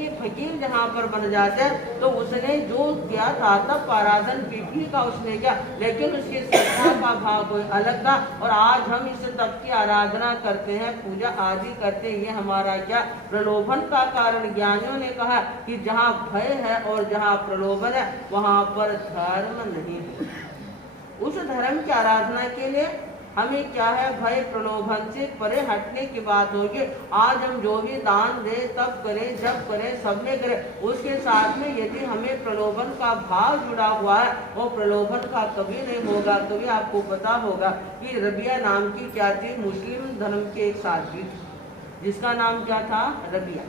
के फकीर जहाँ पर बन जाते हैं तो उसने जो किया था तब आराधन पीठी का उसने किया, लेकिन उसकी श्रद्धा का भाव कोई अलग था। और आज हम इस तप की आराधना करते हैं, पूजा आदि करते हैं, ये हमारा क्या प्रलोभन का कारण। ज्ञानियों ने कहा कि जहाँ भय है और जहाँ प्रलोभन है वहाँ पर धर्म नहीं है। उस धर्म की आराधना के लिए हमें क्या है, भय प्रलोभन से परे हटने की बात होगी। आज हम जो भी दान दे, तब करें, जब करें, सब में करें, उसके साथ में यदि हमें प्रलोभन का भाव जुड़ा हुआ है वो प्रलोभन का कभी नहीं होगा। कभी आपको पता होगा कि रबिया नाम की क्या थी, मुस्लिम धर्म के एक साथी जिसका नाम क्या था, रबिया।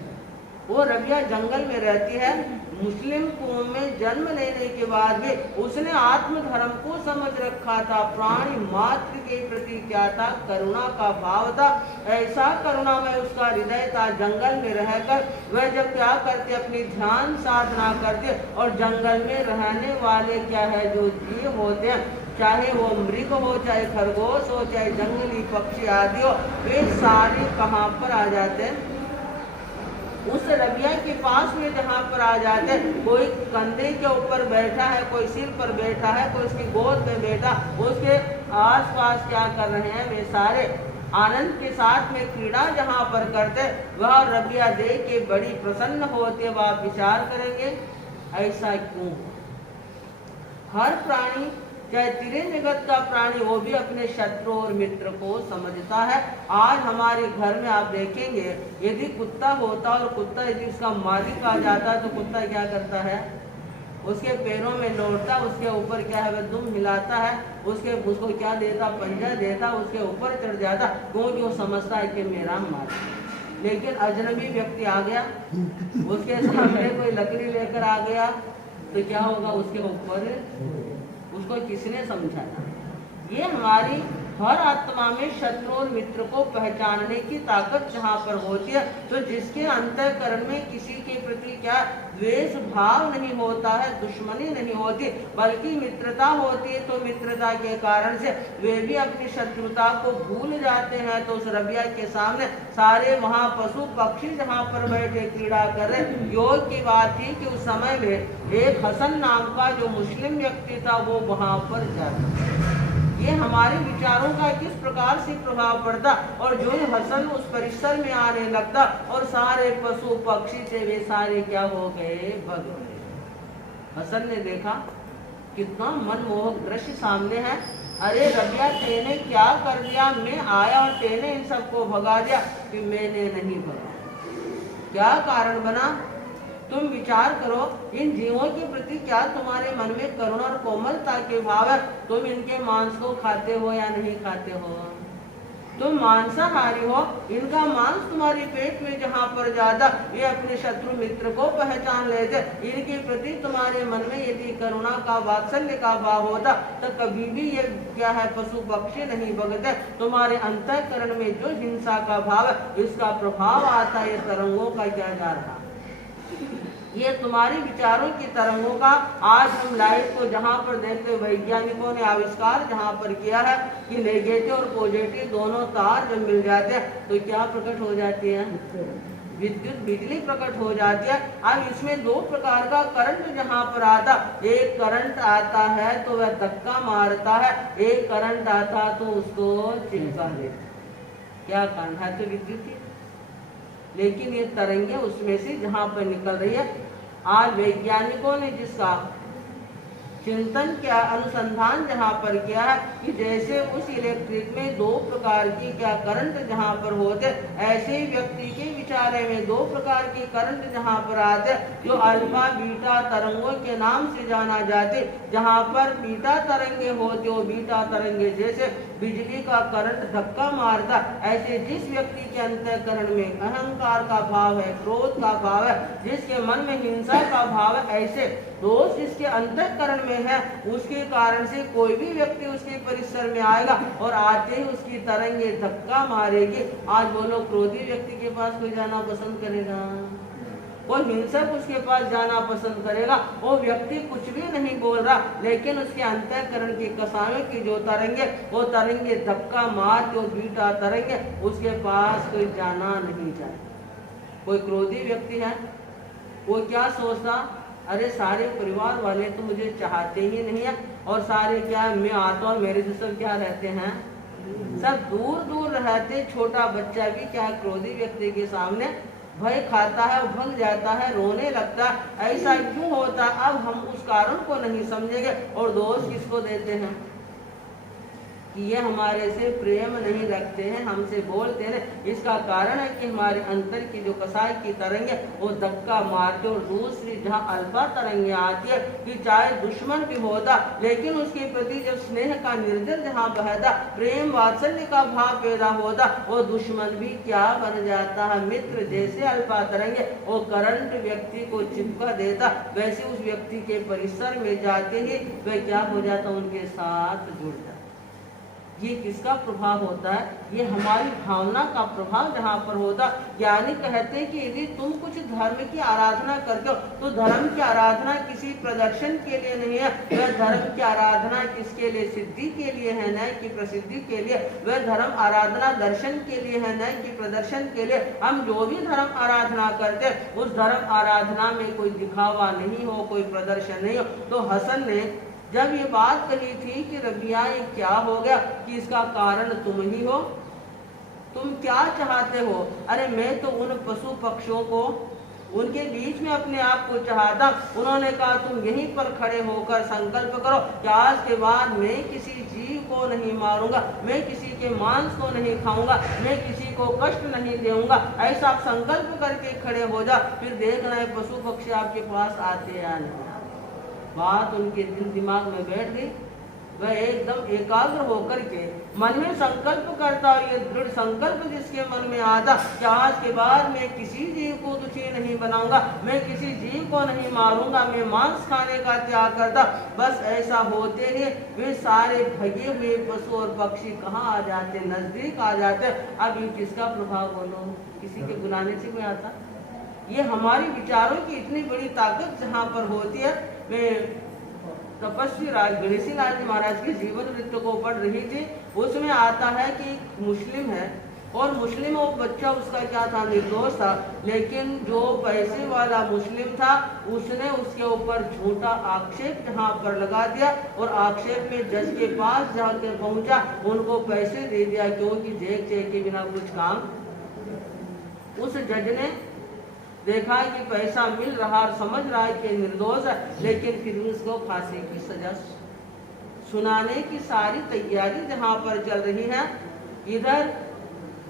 वो रबिया जंगल में रहती है। मुस्लिम कौम में जन्म लेने के बाद भी उसने आत्म धर्म को समझ रखा था। प्राणी मात्र के प्रति क्या था, करुणा का भाव था। ऐसा करुणा में उसका हृदय था। जंगल में रहकर वह जब क्या करते, अपनी ध्यान साधना करते और जंगल में रहने वाले क्या है, जो जीव होते हैं, चाहे वो मृग हो, चाहे खरगोश हो, चाहे जंगली पक्षी आदि हो, वे सारे कहाँ पर आ जाते हैं, उस रबिया के पास में जहाँ पर आ जाते। कोई कंधे के ऊपर बैठा है, कोई सिर पर बैठा है, कोई उसकी गोद में बैठा, उसके आसपास क्या कर रहे हैं, वे सारे आनंद के साथ में क्रीड़ा जहाँ पर करते, वह रबिया देख के बड़ी प्रसन्न होते। वह विचार करेंगे ऐसा क्यों। हर प्राणी, चाहे तिरे जगत का प्राणी, वो भी अपने शत्रु और मित्र को समझता है। आज हमारे घर में आप देखेंगे, यदि कुत्ता होता और कुत्ता यदि उसका मालिक आ जाता तो कुत्ता क्या करता है, उसके पैरों में लौटता, उसके ऊपर क्या है, वह दुम हिलाता है, उसको क्या देता, पंजा देता, उसके ऊपर चढ़ जाता, क्योंकि वो समझता है कि मेरा मालिक। लेकिन अजनबी व्यक्ति आ गया, उसके सामने कोई लकड़ी लेकर आ गया तो क्या होगा, उसके ऊपर उसको किसने समझाया। ये हमारी हर आत्मा में शत्रु और मित्र को पहचानने की ताकत जहाँ पर होती है, तो जिसके अंतःकरण में किसी के प्रति क्या द्वेष भाव नहीं होता है, दुश्मनी नहीं होती, बल्कि मित्रता होती है, तो मित्रता के कारण से वे भी अपनी शत्रुता को भूल जाते हैं। तो उस रबिया के सामने सारे वहाँ पशु पक्षी जहाँ पर बैठे क्रीड़ा कर रहे। योग की बात थी कि उस समय में एक हसन नाम का जो मुस्लिम व्यक्ति था वो वहाँ पर जाता। ये हमारे विचारों का किस प्रकार से प्रभाव पड़ता, और जो हसन उस परिसर में आने लगता और सारे पशु पक्षी थे वे सारे क्या हो गए, भग गए। हसन ने देखा कितना मनमोहक दृश्य सामने है। अरे रबिया, तेने क्या कर दिया, मैं आया और तेने इन सबको भगा दिया। कि मैंने नहीं भगा, क्या कारण बना, तुम विचार करो, इन जीवों के प्रति क्या तुम्हारे मन में करुणा और कोमलता के भाव है। तुम इनके मांस को खाते हो या नहीं खाते हो, तुम मांसाहारी हो, इनका मांस तुम्हारे पेट में जहाँ पर जाता, ये अपने शत्रु मित्र को पहचान लेते। इनके प्रति तुम्हारे मन में यदि करुणा का, वात्सल्य का भाव होता तो कभी भी ये क्या है, पशु पक्षी नहीं भगते। तुम्हारे अंतःकरण में जो हिंसा का भाव है, इसका प्रभाव आता है, ये तरंगों का क्या जा रहा, ये तुम्हारे विचारों की तरंगों का। आज हम लाइट को जहाँ पर देखते, वैज्ञानिकों ने आविष्कार जहाँ पर किया है कि नेगेटिव और पॉजिटिव दोनों तार जब मिल जाते हैं तो क्या प्रकट हो जाती है, विद्युत बिजली प्रकट हो जाती है। अब इसमें दो प्रकार का करंट जहाँ पर आता, एक करंट आता है तो वह धक्का मारता है, एक करंट आता तो उसको चिपका देता। क्या कारण है, तो विद्युत ही, लेकिन ये तरंगे उसमें से जहाँ पर निकल रही है। आज वैज्ञानिकों ने जिसका चिंतन क्या, अनुसंधान जहाँ पर किया है कि जैसे उस इलेक्ट्रिक में दो प्रकार की क्या करंट जहाँ पर होते, ऐसे ही व्यक्ति के विचारे में दो प्रकार की करंट जहाँ पर आते, जो अल्फा बीटा तरंगों के नाम से जाना जाते। जहाँ पर बीटा तरंगे होते, वो बीटा तरंगे जैसे बिजली का करंट धक्का मारता, ऐसे जिस व्यक्ति के अंतःकरण में अहंकार का भाव है, क्रोध का भाव है, जिसके मन में हिंसा का भाव है, ऐसे दोष जिसके अंतःकरण में है, उसके कारण से कोई भी व्यक्ति उसके परिसर में आएगा और आते ही उसकी तरंगे धक्का मारेगी। आज बोलो, क्रोधी व्यक्ति के पास कोई जाना पसंद करेगा, वो हिंसक उसके पास जाना पसंद करेगा। वो व्यक्ति कुछ भी नहीं बोल रहा, लेकिन उसके अंतःकरण की कसायों की जो तरंगे, वो तरंगे धक्का मार जो बीटा तरंगे, उसके पास कोई जाना नहीं चाहे। कोई क्रोधी व्यक्ति है, वो क्या सोचता, अरे सारे परिवार वाले तो मुझे चाहते ही नहीं है, और सारे क्या मैं आता और मेरे से सब क्या रहते हैं, सब दूर दूर रहते। छोटा बच्चा भी क्या क्रोधी व्यक्ति के सामने भय खाता है, भंग जाता है, रोने लगता है। ऐसा क्यों होता? अब हम उस कारण को नहीं समझेंगे और दोष किसको देते हैं कि ये हमारे से प्रेम नहीं रखते हैं, हमसे बोलते हैं। इसका कारण है कि हमारे अंतर की जो कसाई की तरंग है वो धक्का मारते, और दूसरी जहाँ अल्फा तरंगे आती है कि चाहे दुश्मन भी होता लेकिन उसके प्रति जब स्नेह का निर्जल जहाँ बहता, प्रेम वात्सल्य का भाव पैदा होता, वो दुश्मन भी क्या बन जाता है, मित्र। जैसे अल्फा तरंगे वो करंट व्यक्ति को चिपका देता, वैसे उस व्यक्ति के परिसर में जाते ही वह क्या हो जाता, उनके साथ जुड़ जाता। ये किसका प्रभाव होता है? ये हमारी भावना का प्रभाव जहाँ पर होता। ज्ञानी कहते हैं कि यदि तुम कुछ धर्म की आराधना करते हो तो धर्म की आराधना किसी प्रदर्शन के लिए नहीं है, वह धर्म की आराधना किसके लिए? सिद्धि के लिए है, न कि प्रसिद्धि के लिए। वह धर्म आराधना दर्शन के लिए है, न कि प्रदर्शन के लिए। हम जो भी धर्म आराधना करते उस धर्म आराधना में कोई दिखावा नहीं हो, कोई प्रदर्शन नहीं हो। तो हसन ने जब ये बात कही थी कि रबिया ये क्या हो गया, कि इसका कारण तुम ही हो, तुम क्या चाहते हो? अरे मैं तो उन पशु पक्षियों को उनके बीच में अपने आप को चाहता। उन्होंने कहा तुम यहीं पर खड़े होकर संकल्प करो कि आज के बाद मैं किसी जीव को नहीं मारूंगा, मैं किसी के मांस को नहीं खाऊंगा, मैं किसी को कष्ट नहीं दूंगा। ऐसा आप संकल्प करके खड़े हो जा, फिर देखना है पशु पक्षी आपके पास आते या नहीं। बात उनके दिल दिमाग में बैठ गई। वह एकदम एकाग्र होकर के मन में संकल्प करता, और ये दृढ़ संकल्प जिसके मन में आता कि आज के बाद मैं किसी जीव को दुखी नहीं बनाऊंगा, मैं किसी जीव को नहीं मारूंगा, मैं मांस खाने का त्याग करता। बस ऐसा होते ही वे सारे भगे हुए पशु और पक्षी कहाँ आ जाते, नजदीक आ जाते। अब ये किसका प्रभाव बोलो? किसी के बुलाने से कोई आता? ये हमारी विचारों की इतनी बड़ी ताकत जहाँ पर होती है। मैं तपस्वी गणेशी लाल जी महाराज के जीवन वृत्त को पढ़ रही थी, उसमें आता है कि मुस्लिम है, और मुस्लिम वो बच्चा उसका क्या था, निर्दोष था, लेकिन जो पैसे वाला मुस्लिम था उसने उसके ऊपर झूठा आक्षेप जहाँ पर लगा दिया, और आक्षेप में जज के पास जाकर पहुंचा, उनको पैसे दे दिया, क्योंकि जेक चेक के बिना कुछ काम। उस जज ने देखा है कि पैसा मिल रहा और समझ रहा है कि निर्दोष है, लेकिन फिर उसको फांसी की सजा सुनाने की सारी तैयारी जहाँ पर चल रही है। इधर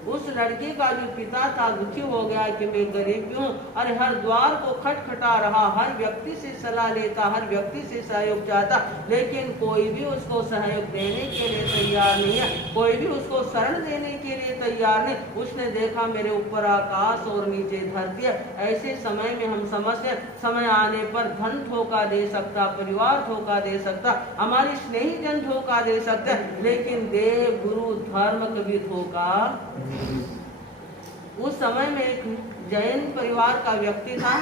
उस लड़के का जो पिता था दुखी हो गया कि मैं गरीब क्यों, अरे हर द्वार को खटखटा रहा, हर व्यक्ति से सलाह लेता, हर व्यक्ति से सहयोग चाहता, लेकिन कोई भी उसको सहयोग देने के लिए तैयार नहीं है, कोई भी उसको शरण देने के लिए तैयार नहीं। उसने देखा मेरे ऊपर आकाश और नीचे धरती है। ऐसे समय में हम समझते समय आने पर धन धोखा दे सकता, परिवार धोखा दे सकता, हमारे स्नेही जन धोखा दे सकते, लेकिन देव गुरु धर्म कभी धोखा। उस समय में एक जैन परिवार का व्यक्ति था,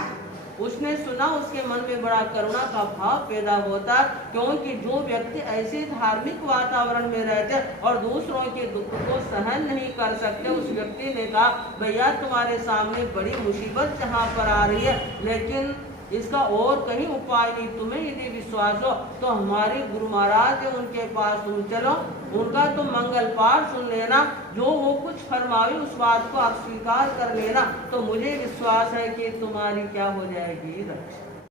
उसने सुना, उसके मन में बड़ा करुणा का भाव पैदा होता, क्योंकि जो व्यक्ति ऐसे धार्मिक वातावरण में रहते और दूसरों के दुख को सहन नहीं कर सकते, उस व्यक्ति ने कहा भैया तुम्हारे सामने बड़ी मुसीबत जहाँ पर आ रही है, लेकिन इसका और कहीं उपाय नहीं, तुम्हें यदि विश्वास हो तो हमारे गुरु महाराज है उनके पास तुम चलो, उनका तुम मंगल पाठ सुन लेना, जो वो कुछ फरमावे उस बात को आप स्वीकार कर लेना, तो मुझे विश्वास है कि तुम्हारी क्या हो जाएगी रक्षा।